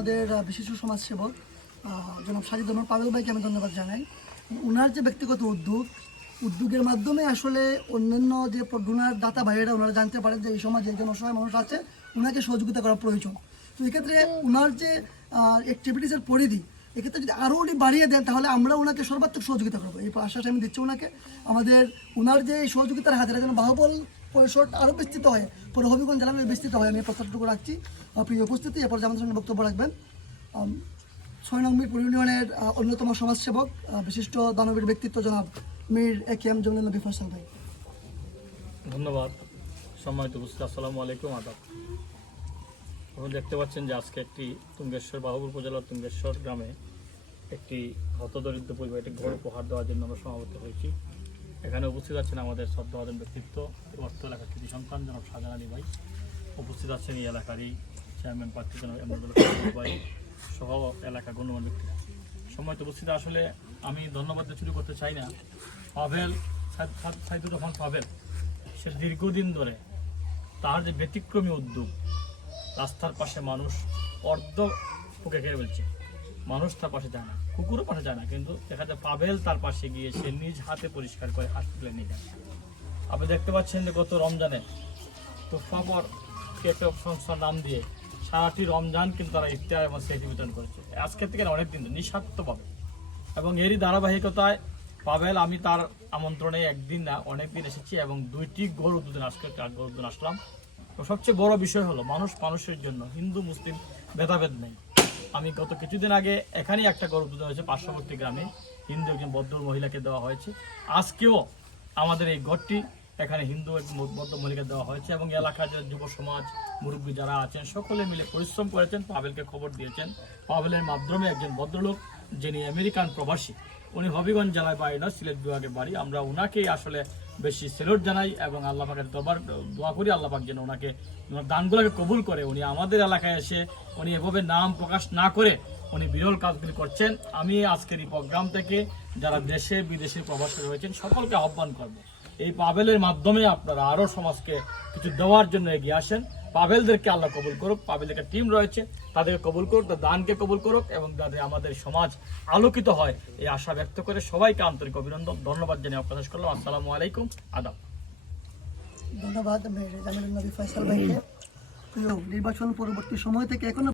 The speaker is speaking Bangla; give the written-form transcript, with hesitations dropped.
আমাদের বিশিষ্ট সমাজসেবক জনাব সাজিদ ওমর পাবেল ভাইকে আমি ধন্যবাদ জানাই। ওনার যে ব্যক্তিগত উদ্যোগের মাধ্যমে আসলে অন্যান্য যে ডোনার দাতা ভাইয়েরা ওনারা জানতে পারেন যে এই সমাজে একজন অসহায় মানুষ আছে, ওনাকে সহযোগিতা করা প্রয়োজন। তো এক্ষেত্রে ওনার যে অ্যাক্টিভিটিসের পরিধি, এক্ষেত্রে যদি আরও উনি বাড়িয়ে দেন তাহলে আমরা ওনাকে সর্বাত্মক সহযোগিতা করবো, এই আশ্বাস আমি দিচ্ছি ওনাকে। আমাদের ওনার যে সহযোগিতার হাতে যেন বাহুবল পরিসর আরও বিস্তৃত হয়, পরে হবিগঞ্জ জেলা বিস্তৃত হয়, আমি প্রত্যাশাটুকু রাখছি। প্রিয় উপস্থিতি, এরপর আমাদের সঙ্গে বক্তব্য রাখবেন 6 নং মিরপুর ইউনিয়নের অন্যতম সমাজসেবক বিশিষ্ট দানবীর ব্যক্তিত্ব জনাব মীর একেএম জমিনুল নবী ফয়সাল ভাই। ধন্যবাদ। সম্মানিত উপস্থিত, আসসালামু আলাইকুম, আদাব। আপনারা দেখতে পাচ্ছেন যে আজকে একটি তুঙ্গেশ্বর বাহুপুর উপজেলার তুঙ্গেশ্বর গ্রামে একটি হতদরিদ্র পরিবার একটি ঘর উপহার দেওয়ার জন্য আমরা সমাবেত হয়েছি। এখানে উপস্থিত আছেন আমাদের শ্রদ্ধাভাজন ব্যক্তিত্ব অর্থ এলাকার কৃতি সন্তান জনাব শাহজাহান আলী ভাই, উপস্থিত আছেন এই এলাকারই চেয়ারম্যান প্রার্থী জনাব এমরুল ভাই সহ এলাকা গণ্যমান্য ব্যক্তিরা। সম্মানিত উপস্থিত, আসলে আমি ধন্যবাদ দিয়ে শুরু করতে চাই না। পাভেল সাইদুর রহমান পাভেল সে দীর্ঘদিন ধরে তার যে ব্যতিক্রমী উদ্যোগ, রাস্তার পাশে মানুষ অর্ধ ফুকে খেয়ে ফেলছে, মানুষ তার পাশে যায় না, কুকুরও পাশে যায় না, কিন্তু দেখা যায় পাভেল তার পাশে গিয়ে সে নিজ হাতে পরিষ্কার করে হসপিটালে নিয়ে যায়। আপনি দেখতে পাচ্ছেন যে গত রমজানে তোফাপর একটা সংস্থার নাম দিয়ে সারাটি রমজান কিন্তু তারা ইফতার এবং সেহরি বিতরণ করেছে, আজকের থেকে অনেকদিন নিঃস্বার্থভাবে। এবং এরই ধারাবাহিকতায় পাভেল, আমি তার আমন্ত্রণে একদিন না অনেকদিন এসেছি এবং 2টি গরু দুদিন আজকে গরু দুদিন আসলাম। তো সবচেয়ে বড় বিষয় হলো মানুষের জন্য হিন্দু মুসলিম ভেদাভেদ নেই। আমি গত কিছুদিন আগে এখানেই একটা গরু দুধ হয়েছে পার্শ্ববর্তী গ্রামে, হিন্দু একজন বৌদ্ধ মহিলাকে দেওয়া হয়েছে। আজকেও আমাদের এই ঘরটি এখানে হিন্দু এক বৌদ্ধ মহিলাকে দেওয়া হয়েছে এবং এলাকার যে যুব সমাজ মুরব্বী যারা আছেন সকলে মিলে পরিশ্রম করেছেন, পাভেলকে খবর দিয়েছেন। পাভেলের মাধ্যমে একজন ভদ্রলোক যিনি আমেরিকান প্রবাসী, উনি হবিগঞ্জ জেলায় বাড়ি না, সিলেট বিভাগে বাড়ি। আমরা ওনাকেই আসলে বেশি সেলুট জানাই এবং আল্লাহ পাকের দোয়া করি আল্লাহ পাক যেন ওনাকে দানগুলোকে কবুল করে। উনি আমাদের এলাকায় এসে উনি এভাবে নাম প্রকাশ না করে উনি বিরল কাজগুলি করছেন। আমি আজকের এই প্রোগ্রাম থেকে যারা দেশে বিদেশে প্রবাসী রয়েছেন সকলকে আহ্বান করব, এই পাভেলের মাধ্যমে আপনারা আরও সমাজকে কিছু দেওয়ার জন্য এগিয়ে আসেন। পাভেলদেরকে আল্লাহ কবুল করুক, পাভেলের একটা টিম রয়েছে তাদেরকে কবুল করুক, তার দানকে কবুল করুক এবং যাতে আমাদের সমাজ আলোকিত হয় এই আশা ব্যক্ত করে সবাইকে আন্তরিক অভিনন্দন ধন্যবাদ জানিয়ে প্রকাশ করলাম। আসসালামু আলাইকুম, আদাব। ধন্যবাদ জমিনুল নবী ফয়সাল ভাইকে। প্রিয় নির্বাচন পরবর্তী সময় থেকে এখনো